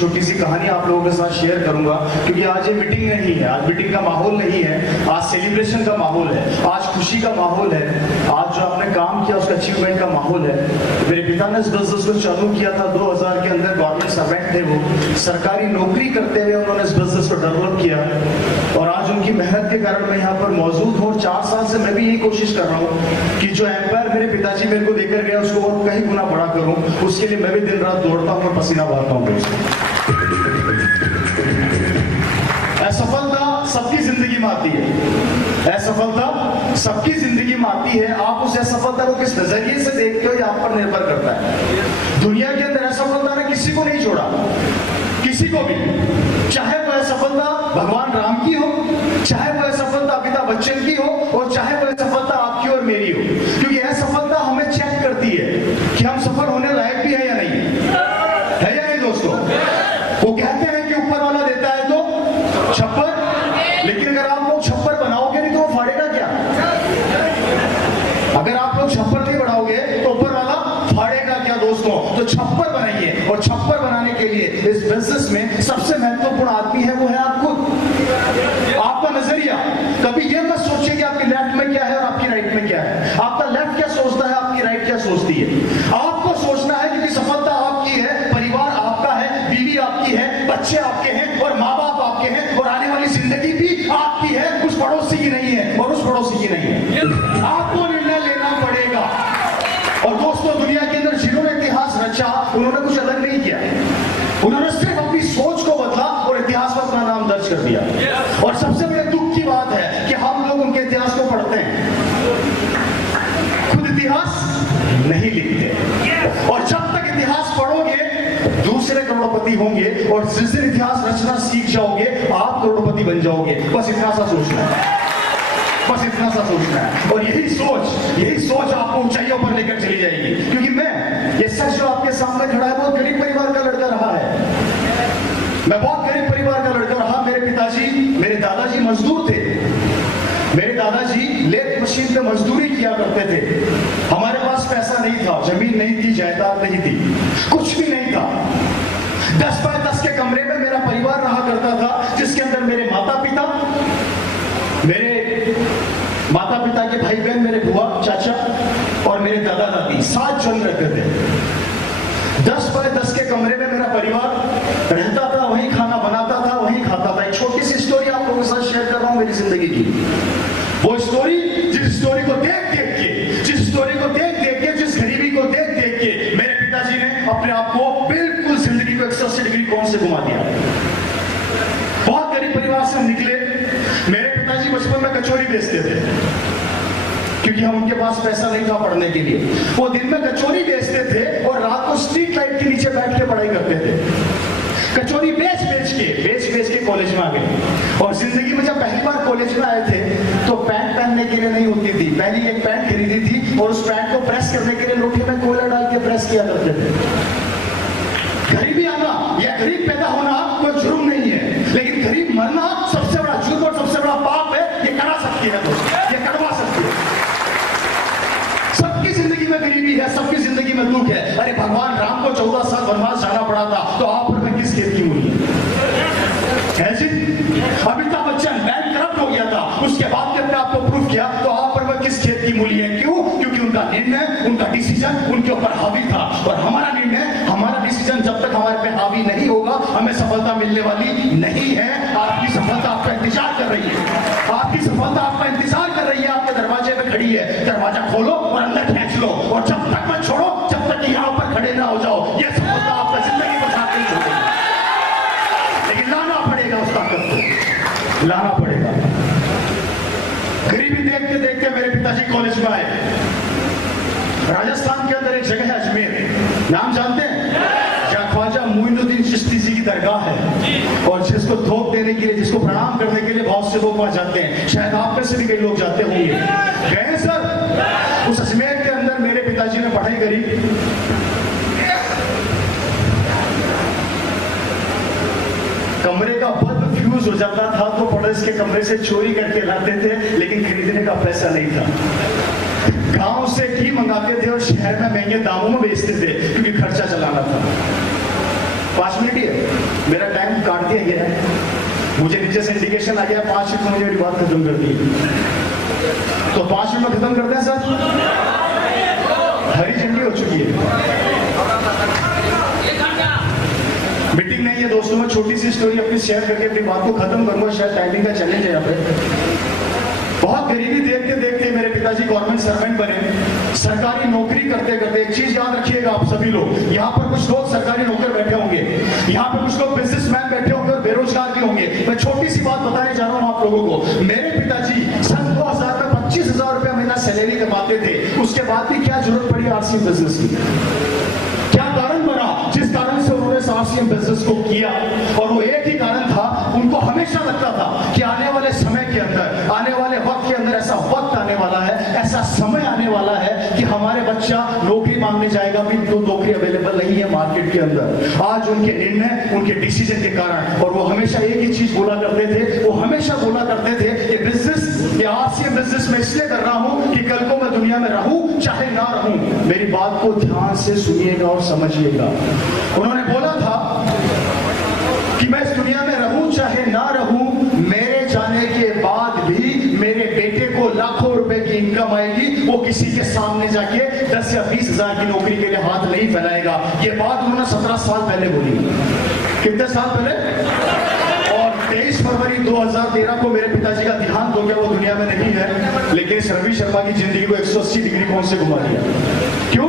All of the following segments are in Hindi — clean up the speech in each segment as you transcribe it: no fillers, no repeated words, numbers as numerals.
छोटी सी कहानी आप लोगों के साथ शेयर करूंगा, क्योंकि आज ये मीटिंग नहीं है, आज मीटिंग का माहौल नहीं है, आज सेलिब्रेशन का माहौल है, आज खुशी का माहौल है, आज जो आपने काम किया उसका अचीवमेंट का माहौल है। मेरे पिता ने इस बिजनेस को चालू किया था 2000 के अंदर, गवर्नमेंट सर्वेंट थे, वो सरकारी नौकरी करते हुए उन्होंने इस बिजनेस को डेवलप किया और आज उनकी मेहनत के कारण मैं यहाँ पर मौजूद हूँ। 4 साल से मैं भी यही कोशिश कर रहा हूँ कि जो एम्पायर मेरे पिताजी मेरे को देकर गया उसको और कहीं गुना बड़ा करूँ। उसके लिए मैं भी दिन रात दौड़ता हूँ और पसीना बहाता हूँ। असफलता सबकी जिंदगी में आती है, असफलता सबकी जिंदगी में आती है। आप उस असफलता को किस नजरिए से देखते हो ये आप पर निर्भर करता है। दुनिया के अंदर असफलता ने किसी को नहीं छोड़ा, किसी को भी, चाहे वो असफलता भगवान राम की हो, चाहे वो असफलता अमिताभ बच्चन की हो, और चाहे वो असफलता आपकी और मेरी हो, क्योंकि असफलता हमें चेक करती है कि हम सफल होने लायक भी है या नहीं है या नहीं दोस्तों। वो कहते हैं कि ऊपर वाला देता है तो छप्पर, लेकिन अगर आप लोग छप्पर बनाओगे नहीं तो वो फाड़ेगा क्या? अगर आप लोग छप्पर नहीं बढ़ाओगे तो ऊपर वाला फाड़ेगा क्या दोस्तों? तो छप्पर बनाइए, और छप्पर बनाने के लिए इस बिजनेस में सबसे महत्वपूर्ण आदमी है वो है आप खुद। आपका नजरिया, कभी ये मत सोचिए कि आपके लेफ्ट में क्या है और आपकी राइट में क्या है। आपका लेफ्ट क्या सोचता है, आपकी राइट क्या सोचती है। आपको सोचना है क्योंकि सफलता आपकी है, परिवार आपका है, बीवी आपकी है, बच्चे आपके हैं और माँ बाप आपके हैं, और आने वाली जिंदगी भी आपकी है, उस पड़ोसी की नहीं है और उस पड़ोसी की नहीं है। आपको निर्णय लेना पड़ेगा। और दोस्तों, दुनिया के अंदर जिन्होंने इतिहास रचा उन्होंने कुछ अलग नहीं किया, उन्होंने सिर्फ अपनी सोच को बदला और इतिहास में अपना नाम दर्ज कर दिया। और सबसे बड़े दुख की बात है कि हम लोग उनके इतिहास को पढ़ते हैं, खुद इतिहास नहीं लिखते। और जब तक इतिहास पढ़ोगे दूसरे करोड़पति होंगे, और जिस दिन इतिहास रचना सीख जाओगे आप करोड़पति बन जाओगे। बस इतना सा सोचना है, बस इतना सा सोचना है। और यही सोच आपको ऊंचाइयों पर लेकर चली जाएगी। क्योंकि मैं ये सच जो आपके सामने खड़ा है बहुत गरीब परिवार का लड़का रहा है, मैं बहुत गरीब परिवार का लड़का रहा। मेरे पिताजी, मेरे दादाजी मजदूर थे। मेरे दादाजी लेथ मशीन पे मजदूरी किया करते थे। हमारे पास पैसा नहीं था, जमीन नहीं थी, जायदाद नहीं थी, कुछ भी नहीं था। 10 बाय 10 के कमरे में मेरा परिवार रहा करता था, जिसके अंदर मेरे माता पिता, मेरे माता पिता के भाई बहन, मेरे बुआ चाचा और मेरे दादा दादी 7 जन रहते थे। 10 बाय 10 के कमरे में मेरा परिवार रहता था, वहीं खाना बनाता था, वहीं खाता था। एक छोटी सी स्टोरी आप लोगों के साथ शेयर कर रहा हूं मेरी जिंदगी की। वो स्टोरी, जिस स्टोरी को देख देख के, जिस गरीबी को देख देख के मेरे पिताजी ने अपने आप को बिल्कुल जिंदगी को 180 डिग्री कोण से घुमा दिया। बहुत गरीब परिवार से हम निकले। मेरे पिताजी बचपन में कचौरी बेचते थे, क्योंकि हम उनके पास पैसा नहीं था पढ़ने के लिए। वो दिन में कचौरी बेचते थे और रात को स्ट्रीट लाइट के नीचे बैठ के पढ़ाई करते थे। कचौरी बेच बेच के कॉलेज में आ गए। और जिंदगी में जब पहली बार कॉलेज में आए थे तो पैंट पहनने के लिए नहीं होती थी, पहली एक पैंट खरीदी थी और उस पैंट को प्रेस करने के लिए लोटे में कोयला डाल के प्रेस किया करते थे। गरीबी आना या गरीब पैदा होना कोई जुर्म नहीं है, लेकिन गरीब मरना सबसे बड़ा जुर्म और सबसे बड़ा पाप है। ये करा सकती है दोस्त, ये करवा सकती है। सबकी जिंदगी में गरीबी है, सबकी जिंदगी में दुख है। अरे भगवान राम को 14 साल वनवास जाना पड़ा था, तो आप पर मैं किस खेत की मूली है जी? अमिताभ बच्चन बैंक करप्ट हो गया था, उसके बाद जब आपको प्रूफ किया, तो आप पर मैं किस खेत की मूली है? क्यों? क्योंकि उनका निर्णय, उनका डिसीजन उनके ऊपर हावी था। और हमारा निर्णय, हमारा डिसीजन जब तक हमारे पे हावी नहीं होगा, हमें सफलता मिलने वाली नहीं है। आपकी सफलता आपका इंतजार कर रही है, आपकी सफलता आपका इंतजार कर रही है, आपके दरवाजे पे खड़ी है। दरवाजा खोलो और अंदर खींच लो, और जब तक मत छोड़ो जब तक यहाँ पर खड़े ना हो जाओ। यह सफलता आपका जिंदगी बचा के छोड़ेगी, लेकिन लाना पड़ेगा, उस ताकत को लाना पड़ेगा। गरीबी देखते देखते मेरे पिताजी कॉलेज में आए। राजस्थान के अंदर एक जगह है अजमेर, नाम जानते हैं? जहाँ ख्वाजा मोइनुद्दीन चिश्ती जी की दरगाह है, और जिसको धोख देने के लिए, जिसको प्रणाम करने के लिए बहुत से लोग वहां जाते हैं। शायद आप में से भी कई लोग जाते होंगे। गए सर? उस अजमेर के अंदर मेरे पिताजी ने पढ़ाई करी। कमरे का बल्ब फ्यूज हो जाता था तो पड़ोस के कमरे से चोरी करके लाते थे, लेकिन खरीदने का पैसा नहीं था। गांव से घी मंगाते थे और शहर में महंगे दामों में बेचते थे, क्योंकि खर्चा चलाना था। 5 मिनट ही है। मेरा टाइम काट दिया गया है, मुझे नीचे से इंडिकेशन आ गया 5 मिनट में मुझे मेरी बात खत्म कर दी, तो 5 मिनट में खत्म करते हैं सर। हरी झंडी हो चुकी है, मीटिंग नहीं है दोस्तों। मैं छोटी सी स्टोरी अपनी शेयर करके अपनी बात को खत्म करूंगा, शायद टाइमिंग का चैलेंज है यहाँ पे। बहुत गरीबी देखते देखते मेरे पिताजी गवर्नमेंट सर्वेंट बने, सरकारी नौकरी करते करते। एक चीज याद रखिएगा आप सभी लोग, यहाँ पर कुछ लोग सरकारी नौकर बैठे होंगे, यहाँ पर कुछ लोग बिजनेसमैन बैठे होंगे और बेरोजगार भी होंगे। मैं छोटी सी बात बताने जा रहा हूँ आप लोगों को। मेरे पिताजी सन 2000 में 25,000 रुपया महीना सैलरी कमाते थे, उसके बाद भी क्या जरूरत पड़ी आरसीएम बिजनेस की? क्या कारण बना जिस कारण से उन्होंने आरसीएम बिजनेस को किया? और वो एक ही कारण था, उनको हमेशा लगता था कि आने वाले समय के अंदर, आने वाले वक्त के अंदर ऐसा वक्त आने वाला है, ऐसा समय आने वाला है कि हमारे बच्चा नौकरी मांगने जाएगा भी तो नौकरी अवेलेबल नहीं है मार्केट के अंदर। आज उनके निर्णय, उनके डिसीजन के कारण, और वो हमेशा एक ही चीज बोला करते थे, वो हमेशा बोला करते थे ये बिजनेस, ये आरसीएम बिजनेस में इसलिए कर रहा हूं कि कल को मैं दुनिया में रहूं चाहे ना रहूं। मेरी बात को ध्यान से सुनिएगा और समझिएगा। उन्होंने बोला था कि मैं इस दुनिया में रहूं चाहे ना रहूं, मेरे जाने के बाद भी मेरे बेटे को लाखों रुपए की इनकम आएगी, वो किसी के सामने जाके 10 या 20 हजार की नौकरी के लिए हाथ नहीं फैलाएगा। ये बात उन्होंने 17 साल पहले बोली। कितने साल पहले? और 23 फरवरी 2013 को मेरे पिताजी का देहांत हो गया, वो दुनिया में नहीं है, लेकिन इस रवि शर्मा की जिंदगी को 180 डिग्री कौन से घुमा दिया? क्यों?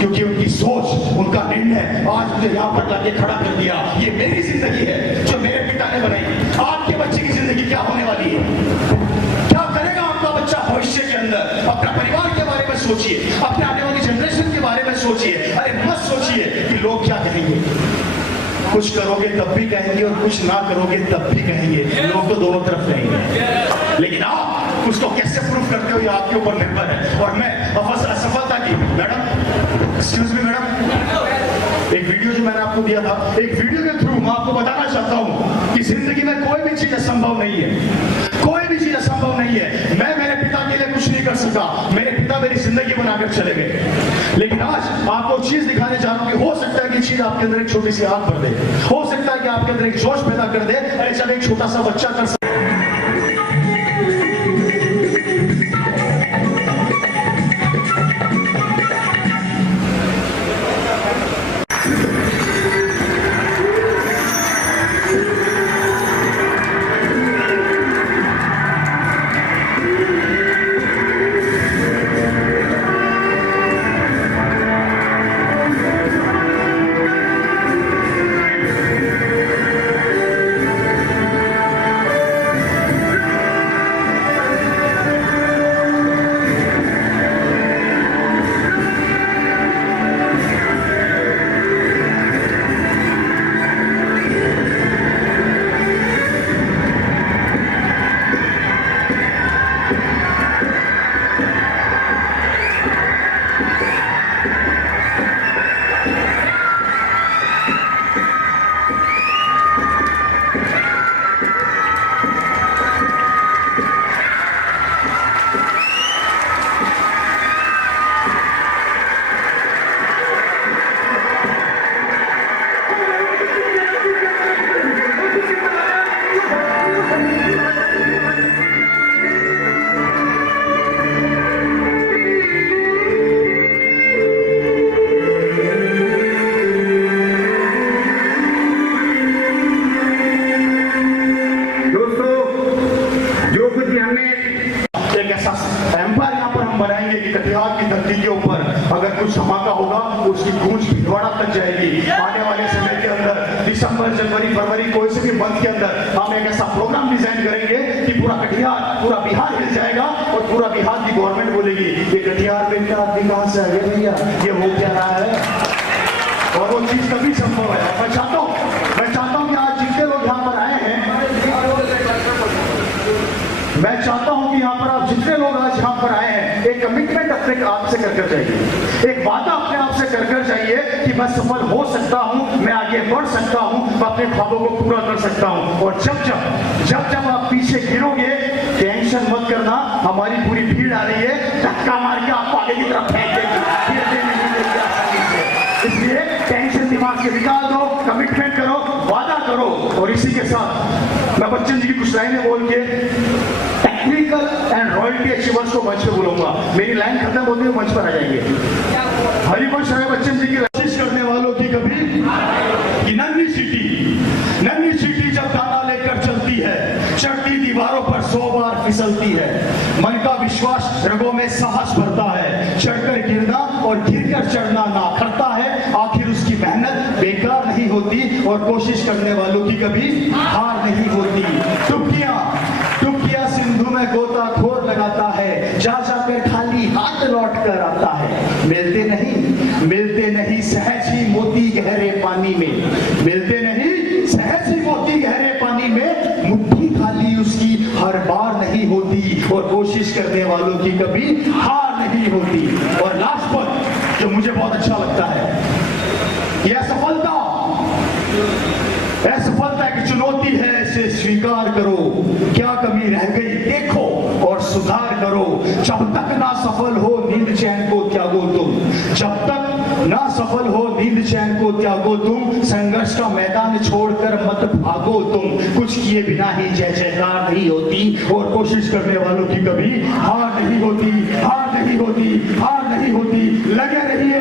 क्योंकि उनकी सोच, उनका निर्णय आज मुझे यहाँ पर लाके खड़ा कर दिया। ये मेरी जिंदगी है जो मेरे पिता ने बनाई। आपके बच्चे की जिंदगी क्या होने वाली है? क्या करेगा आपका बच्चा भविष्य के अंदर? अपना परिवार के बारे में सोचिए, अपने आने वाली जनरेशन के बारे में सोचिए। अरे मत सोचिए कि लोग क्या कहेंगे। कुछ करोगे तब भी कहेंगे और कुछ ना करोगे तब भी कहेंगे। लोग तो दोनों तरफ कहेंगे, लेकिन आप उसको कैसे प्रूफ करते हो ये आपके ऊपर निर्भर है। और मैं असफलता की, मैडम एक्सक्यूज मी मैडम, एक वीडियो जो मैंने आपको दिया था, एक वीडियो के थ्रू मैं आपको बताना चाहता हूं कि जिंदगी में कोई भी चीज असंभव नहीं है, कोई भी चीज असंभव नहीं है। मैं मेरे पिता के लिए कुछ नहीं कर सका, मेरे पिता मेरी जिंदगी बनाकर चले गए, लेकिन आज आपको चीज दिखाने जा रहा हूं कि हो सकता है कि चीज आपके अंदर एक छोटी सी आग भर दे, हो सकता है कि आपके अंदर एक जोश पैदा कर दे। अरे जब एक छोटा सा बच्चा कर सकता कुछ धमाका होगा उसकी गूंज भिलवाड़ा तक जाएगी। आने वाले समय के अंदर दिसंबर, जनवरी, फरवरी, कोई से भी मंथ के अंदर हम एक ऐसा प्रोग्राम डिजाइन करेंगे कि पूरा कटिहार, पूरा बिहार हिल जाएगा और पूरा बिहार की गवर्नमेंट बोलेगी ये कटिहार में का आदमी कहां से आ गया भैया, ये हो क्या रहा है। और वो चीज कभी संभव है। मैं चाहता हूं कि आज जितने लोग यहाँ पर आए हैं, मैं चाहता हूं कि यहाँ पर आप जितने लोग आज यहाँ पर आए हैं, एक कमिटमेंट अपने आप से कर जाइए, एक वादा अपने आप से कर जाइए कि मैं सफल हो सकता हूं, मैं आगे बढ़ सकता हूं, मैं अपने ख्वाबों को पूरा कर सकता हूं। और जब आप पीछे गिरोगे, टेंशन मत करना, हमारी पूरी भीड़ आ रही है, धक्का मार के आपको आगे की तरफ फेंक देगी। इसलिए टेंशन दिमाग से निकाल दो, कमिटमेंट करो, वादा करो। और इसी के साथ मैं बच्चन जी की कुछ लाइनें बोल के टेक्निकल एंड रॉयल्टी अचीवर्स को मंच पे बुलाऊंगा। मेरी लाइन खत्म होती है, मंच पर आ जाएंगे। हरिवंश राय बच्चन जी की कोशिश करने वालों की कभी कि नन्ही चींटी जब दाना लेकर चलती है, चढ़ती दीवारों पर 100 बार फिसलती है। मन का विश्वास रगों में साहस भरता है, चढ़कर गिरना और गिरकर चढ़ना ना करता है। आखिर उसकी मेहनत बेकार नहीं होती और कोशिश करने वालों की कभी हार नहीं होती। टुकड़ियां सिंधु में गोताखोर लगाता है, जा जाकर खाली हाथ लौट कर आता है। मिलते नहीं सहज ही मोती गहरे पानी में, मिलते नहीं सहज ही मोती गहरे पानी में। मुट्ठी खाली उसकी हर बार नहीं होती और कोशिश करने वालों की कभी हार नहीं होती। और लास्ट पर जो मुझे बहुत अच्छा लगता है, यह सफलता की चुनौती है, इसे स्वीकार करो। क्या कमी रह गई देखो और सुधार करो। जब तक ना सफल हो नींद चैन को त्यागो तुम, जब तक ना सफल हो नींद चैन को त्यागो तुम। संघर्ष का मैदान छोड़कर मत भागो तुम। कुछ किए बिना ही जय जयकार नहीं होती और कोशिश करने वालों की कभी हार नहीं होती। लगे रहिए,